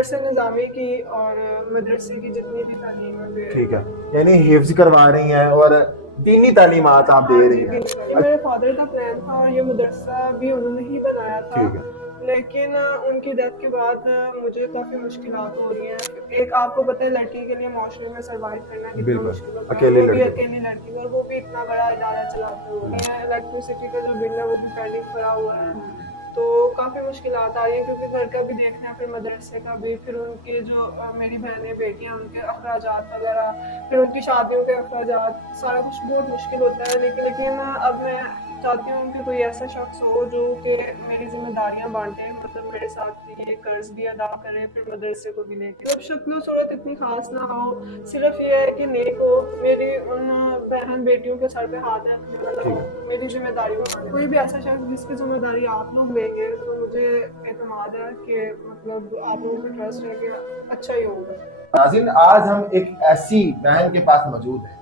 दरस निज़ामी की और मदरसे की जितनी भी तालीम है। ठीक है, यानी हिफ्ज करवा रही हैं और दीनी तालीमात आप हाँ दे जी रही हैं। बिल्कुल, ये मेरे फादर का प्लान था और ये मदरसा भी उन्होंने ही बनाया था। ठीक है, लेकिन उनकी डेथ के बाद मुझे काफ़ी मुश्किलात हो रही हैं। एक आपको पता है लड़की के लिए माशरे में सर्वाइव करना कितना बिल्कुल, मुश्किल होता है, और अकेले वो भी लड़के को। अकेली लड़की, और वो भी इतना बड़ा इदारा चलाते हुए। इलेक्ट्रिसिटी का जो बिल है वो भी पेंडिंग पड़ा हुआ है। तो काफ़ी मुश्किलात आ रही हैं, क्योंकि घर का भी देखना है, फिर मदरसे का भी, फिर उनके जो मेरी बहनें बेटियाँ उनके अखराजात वगैरह, फिर उनकी शादियों के अखराजात, सारा कुछ बहुत मुश्किल होता है। लेकिन अब मैं चाहती हूँ कि कोई ऐसा शख्स हो जो कि मेरी जिम्मेदारियाँ बांटे, मतलब मेरे साथ ये कर्ज भी अदा करे, फिर मदरसे को भी लेके। मतलब शक्ल सूरत इतनी खास ना हो, सिर्फ ये है कि नेक हो, मेरी उन बहन बेटियों के सर पे हाथ रखने वाला ठीक हो, है। मेरी जिम्मेदारी को कोई भी ऐसा शख्स जिसकी जिम्मेदारी आप लोग लेंगे, तो मुझे एतमाद है कि मतलब आप लोगों पर ट्रस्ट है कि अच्छा ही होगा। नाज़रीन, आज हम एक ऐसी बहन के पास मौजूद हैं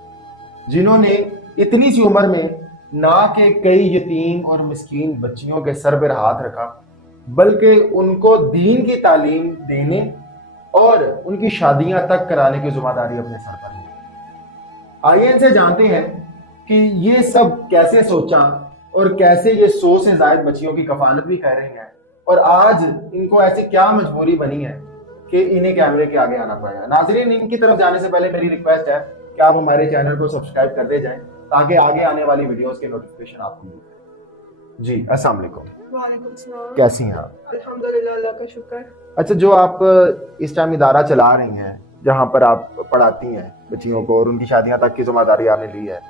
जिन्होंने इतनी सी उम्र में ना के कई यतीम और मिस्कीन बच्चियों के सर पर हाथ रखा, बल्कि उनको दीन की तालीम देने और उनकी शादियां तक कराने की जिम्मेदारी अपने सर पर ली। आइए इनसे जानते हैं कि ये सब कैसे सोचा और कैसे ये 100 से ज्यादा बच्चियों की कफालत भी कर रही हैं, और आज इनको ऐसी क्या मजबूरी बनी है कि इन्हें कैमरे के आगे आना पड़ा। नाजरीन, इनकी तरफ जाने से पहले मेरी रिक्वेस्ट है कि आप हमारे चैनल को सब्सक्राइब कर दे जाएं ताकि आगे आने वाली वीडियोस के नोटिफिकेशन आपको मिल जाए। जी, अस्सलाम वालेकुम। वालेकुम सलाम। कैसी हैं आप? अल्हम्दुलिल्लाह, अल्लाह का शुक्र। अच्छा, जो आप इस टाइम इदारा चला रही हैं जहाँ पर आप पढ़ाती हैं बच्चियों को और उनकी शादियां तक की जिम्मेदारी आपने ली है,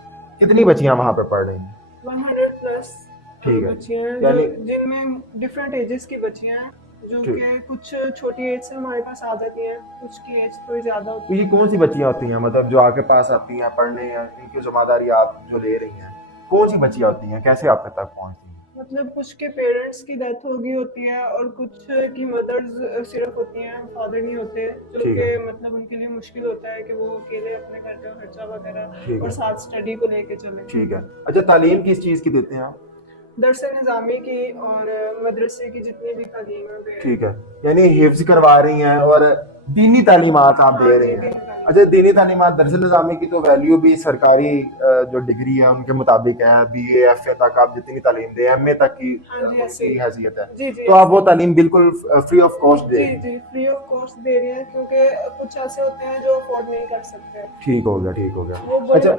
कितनी बच्चियां वहाँ पर पढ़ रही हैं? 100 प्लस ठीक है, बच्चियां हैं, जो यानी जिनमें डिफरेंट एजेस की बच्चियां हैं, जो ठीक। कि कुछ छोटी एज से हमारे पास आ जाती हैं, कुछ की एज थोड़ी ज़्यादा तो होती ये है। कौन सी बच्चियां होती हैं, मतलब जो आपके पास आती हैं पढ़ने, या इनकी जिम्मेदारी आप जो ले रही हैं, कौन सी बच्चियां होती हैं, कैसे आपके तक पहुँचती हैं? मतलब कुछ के पेरेंट्स की डेथ हो गई होती है, और कुछ की मदर्स सिर्फ होती हैं, फादर नहीं होते, जो ठीक कि है, मतलब उनके लिए मुश्किल होता है कि वो अकेले अपने घर का खर्चा ठीक वगैरह और है, साथ स्टडी को लेके चलें। ठीक है। अच्छा, तालीम किस चीज़ की देते हैं आप? दरस निज़ामी की और मदरसे की जितनी भी तालीम है। ठीक है, यानी हिफ्ज करवा रही हैं और दीनी तालीमात आप हाँ दे रही जी, हैं। दीन तालीम। अच्छा, दीनी तालीमात दरअसल निज़ामी की तो वैल्यू भी सरकारी जो डिग्री है उनके मुताबिक है, BA FA तक आप जितनी तालीम दें, MA तक की हाँ जी, ऐसे उनकी ही। हैसियत है। जी जी, तो आप ऐसे वो ही। तालीम बिल्कुल फ्री ऑफ कॉस्ट दे जी रही हैं। जी, फ्री ऑफ कॉस्ट दे रही हैं, क्योंकि कुछ ऐसे होते हैं जो अफोर्ड नहीं कर सकते। ठीक हो गया, ठीक हो गया। वो बड़े। अच्छा,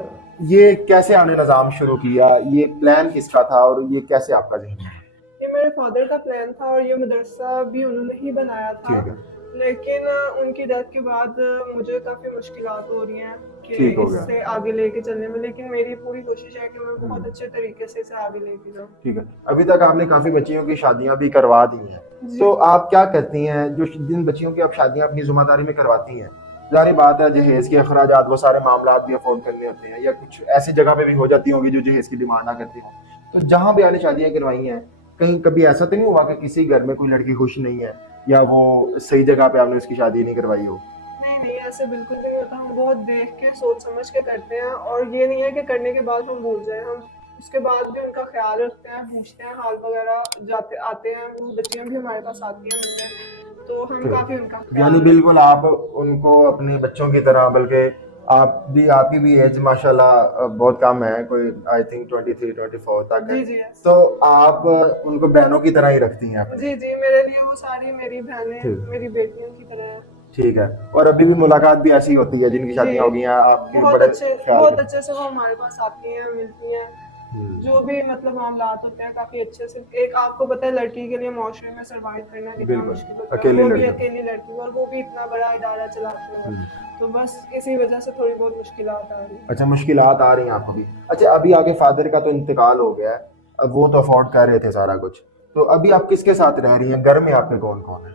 ये कैसे आपने निज़ाम शुरू किया, ये प्लान किसका था और ये कैसे आपका ज़हन में आया? ये मेरे फादर का प्लान था और ये मदरसा भी उन्होंने ही बनाया था। ठीक है, लेकिन उनकी डेथ के बाद मुझे काफ़ी मुश्किलात हो रही हैं कि ठीक हो गया। इससे आगे लेके चलने में, लेकिन मेरी पूरी कोशिश है कि मैं बहुत अच्छे तरीके से इसे आगे लेके जाऊँ। ठीक है, अभी तक आपने काफ़ी बच्चियों की शादियां भी करवा दी हैं, जी तो जी। आप क्या करती हैं जो जिन बच्चियों की आप शादियां अपनी जिम्मेदारी में करवाती हैं? जाहिर बात है, जहेज के अखराजात वो सारे मामला भी अफोर्ड करने होते हैं, या कुछ ऐसी जगह पे भी हो जाती होंगी जो जहेज की डिमांड ना करती हों, तो जहाँ भी आपने शादियां करवाई हैं, कहीं कभी ऐसा तो नहीं हुआ कि किसी घर में कोई लड़की खुश नहीं है, या वो सही जगह पे आपने उसकी शादी नहीं करवाई हो? नहीं नहीं, ऐसे बिल्कुल भी नहीं होता। हम बहुत देख के सोच समझ के करते हैं, और ये नहीं है कि करने के बाद हम भूल जाएं। हम उसके बाद भी उनका ख्याल रखते हैं, पूछते हैं हाल वगैरह, जाते आते हैं, वो बच्चियां भी हमारे पास आती हैं मिलने, तो हम ठीक काफ़ी उनका है, यानी ख्याल रखते बिल्कुल आप उनको अपने बच्चों की तरह, बल्कि आपकी भी एज माशाल्लाह बहुत कम है, कोई आई थिंक 23-24 तक हैं। है, जी जी, yes। तो आप उनको बहनों की तरह ही रखती हैं अपनी? जी जी, मेरे लिए वो सारी मेरी बहनें ठीक, मेरी बेटियों की तरह हैं। ठीक है। और अभी भी मुलाकात भी ऐसी होती है जिनकी जी, शादियां हो गई हैं, आपके बड़े ख्याल बहुत के? अच्छे से वो हमारे पास आती हैं, मिलती हैं, जो हम्म, भी मतलब मामलात होते हैं काफ़ी अच्छे से। एक आपको पता है लड़की के लिए माशरे में सर्वाइव करना कितना बिल्कुल, मुश्किल होता है, और अकेले वो भी लड़के। अकेली लड़की, और वो भी इतना बड़ा इदारा चलाती है। हम्म, तो बस इसी वजह से थोड़ी बहुत मुश्किलात आ रही हैं। अच्छा, मुश्किलात आ रही हैं आपको भी। अच्छा, अभी आगे फादर का तो इंतकाल हो गया है, अब वो तो अफोर्ड कर रहे थे सारा कुछ, तो अभी आप किसके साथ रह रही हैं, घर में आपके कौन कौन है?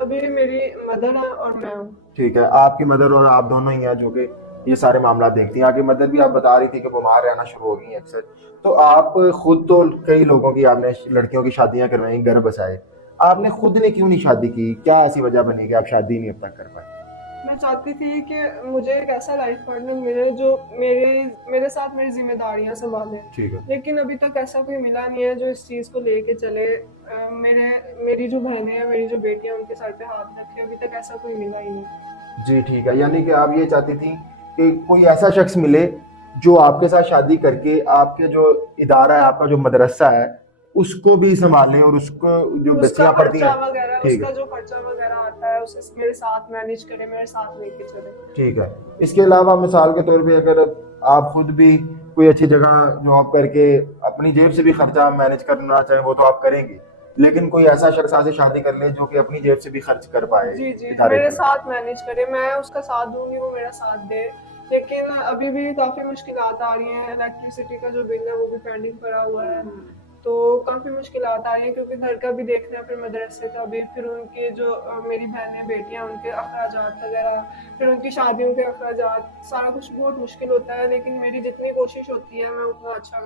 अभी मेरी मदर है और मैं हूँ। ठीक है, आपकी मदर और आप दोनों ही हैं जो कि ये सारे मामला देखती हैं। आपकी मदर भी आप बता रही थी कि बीमार रहना शुरू हो गई हैं अक्सर, तो आप खुद तो कई लोगों की आपने लड़कियों की शादियां करवाई, घर बसाए, आपने खुद ने क्यों नहीं शादी की? क्या ऐसी वजह बनी कि आप शादी नहीं अब तक कर पाए? मैं चाहती थी कि मुझे एक ऐसा लाइफ पार्टनर मिले जो मेरे मेरे साथ मेरी जिम्मेदारियां संभाले। ठीक है। लेकिन अभी तक ऐसा कोई मिला नहीं है जो इस चीज़ को लेके चले। मेरी जो बहनें हैं, मेरी जो बेटियां, उनके सर पे हाथ रखे। अभी तक ऐसा कोई मिला ही नहीं। जी ठीक है, यानी कि आप ये चाहती थी कि कोई ऐसा शख्स मिले जो आपके साथ शादी करके आपके जो इदारा है, आपका जो मदरसा है, उसको भी संभाले और उसको जो उसका बच्चियां पढ़ती खर्चा हैं। वगैरह, ठीक उसका है। जो खर्चा वगैरह आता है उसे मेरे साथ मैनेज करे, मेरे साथ लेके चले। ठीक है। इसके अलावा मिसाल के तौर पे अगर आप खुद भी कोई अच्छी जगह जॉब करके अपनी जेब से भी खर्चा मैनेज करना चाहें, वो तो आप करेंगे, लेकिन कोई ऐसा शख्स आपसे शादी कर ले जो कि अपनी जेब से भी खर्च कर पाए जी जी, इदारे मेरे का। साथ मैनेज करे, मैं उसका साथ दूंगी, वो मेरा साथ दे। लेकिन अभी भी काफ़ी मुश्किलात आ रही हैं। इलेक्ट्रिसिटी का जो बिल है वो भी पेंडिंग पड़ा हुआ है। तो काफ़ी मुश्किलात आ रही हैं क्योंकि घर का भी देखना है, फिर मदरसे का भी, फिर उनके जो मेरी बहनें बेटियां, उनके अखराजात वगैरह, फिर उनकी शादियों के अखराजात, सारा कुछ बहुत मुश्किल होता है। लेकिन मेरी जितनी कोशिश होती है मैं उतना अच्छा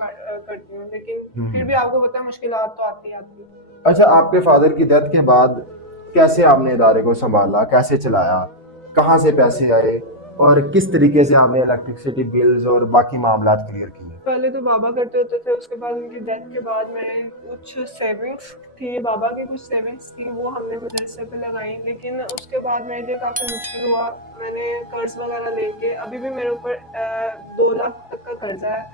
करती हूँ, लेकिन फिर भी आपको पता है मुश्किलात तो आती आती है। अच्छा, आपके फादर की डेथ के बाद कैसे आपने इदारे को संभाला, कैसे चलाया, कहाँ से पैसे आए और किस तरीके से आपने इलेक्ट्रिसिटी बिल्स और बाकी मामला क्लियर किए? पहले तो बाबा करते होते थे, उसके बाद उनकी डेथ के बाद मैंने कुछ सेविंग्स थी, बाबा की कुछ सेविंग्स थी, वो हमने मदरसे पे लगाई। लेकिन उसके बाद मेरे लिए काफ़ी मुश्किल हुआ। मैंने कर्ज वगैरह लेके, अभी भी मेरे ऊपर 2 लाख तक का कर्जा है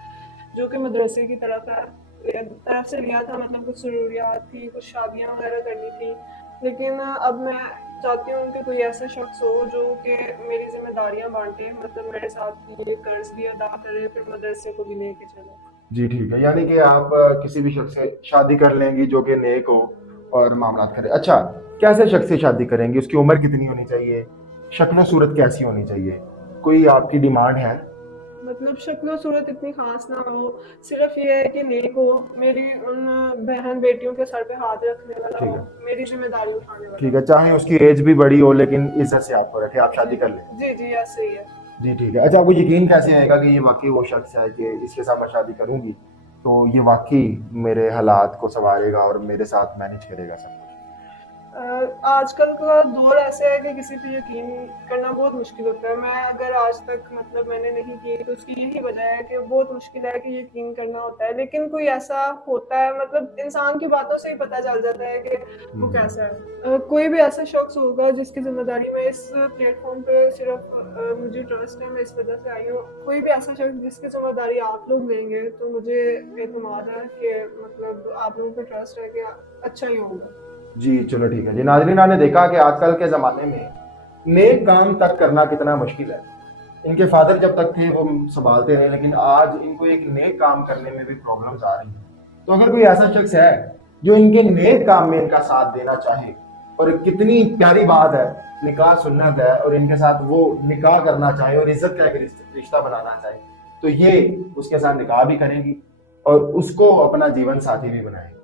जो कि मदरसे की तरफ से लिया था। मतलब कुछ ज़रूरियात थी, कुछ शादियाँ वगैरह करनी थी। लेकिन अब मैं चाहती हूँ कि कोई ऐसा शख्स हो जो कि मेरी जिम्मेदारियां बांटे, मतलब मेरे साथ ये कर्ज भी अदा करे, फिर मदरसे को भी लेके चले। जी ठीक है, यानी कि आप किसी भी शख्स से शादी कर लेंगी जो कि नेक हो और मामला करे। अच्छा, कैसे शख्स से शादी करेंगी, उसकी उम्र कितनी होनी चाहिए, शक्ल सूरत कैसी होनी चाहिए, कोई आपकी डिमांड है? मतलब शक्ल सूरत इतनी खास ना हो, सिर्फ ये है कि नेक हो, मेरी उन बहन बेटियों के सर पे हाथ रखने वाला ठीक हो, है। मेरी जिम्मेदारी उठाने वाला ठीक हो। है, चाहे उसकी एज भी बड़ी हो लेकिन इज्जत से आपको रखे, आप शादी कर लें। जी जी, ऐसे ही है। जी ठीक है। अच्छा, आपको यकीन कैसे आएगा कि ये वाकई वो शख्स है कि इसके साथ मैं शादी करूंगी तो ये वाकई मेरे हालात को संवारेगा और मेरे साथ मैनेज करेगा सब कुछ? आजकल का दौर ऐसा है कि किसी पे यकीन करना बहुत मुश्किल होता है। मैं अगर आज तक मतलब मैंने नहीं की तो उसकी यही वजह है कि बहुत मुश्किल है कि यकीन करना होता है। लेकिन कोई ऐसा होता है, मतलब इंसान की बातों से ही पता चल जाता है कि वो कैसा है। कोई भी ऐसा शख्स होगा जिसकी जिम्मेदारी में इस प्लेटफॉर्म पे सिर्फ मुझे ट्रस्ट है, मैं इस वजह से आई हूँ। कोई भी ऐसा शख्स जिसकी जिम्मेदारी आप लोग लेंगे तो मुझे एतमाद है कि मतलब आप लोगों को ट्रस्ट है कि अच्छा ही होगा। जी चलो ठीक है। जी नाजरीन, आपने देखा कि आजकल के ज़माने में नेक काम तक करना कितना मुश्किल है। इनके फादर जब तक थे वो संभालते रहे, लेकिन आज इनको एक नेक काम करने में भी प्रॉब्लम्स आ रही हैं। तो अगर कोई ऐसा शख्स है जो इनके नेक काम में इनका साथ देना चाहे, और कितनी प्यारी बात है, निकाह सुन्नत है, और इनके साथ वो निकाह करना चाहे और इज्जत का एक रिश्ता बनाना चाहे, तो ये उसके साथ निकाह भी करेगी और उसको अपना जीवन साथी भी बनाएगी।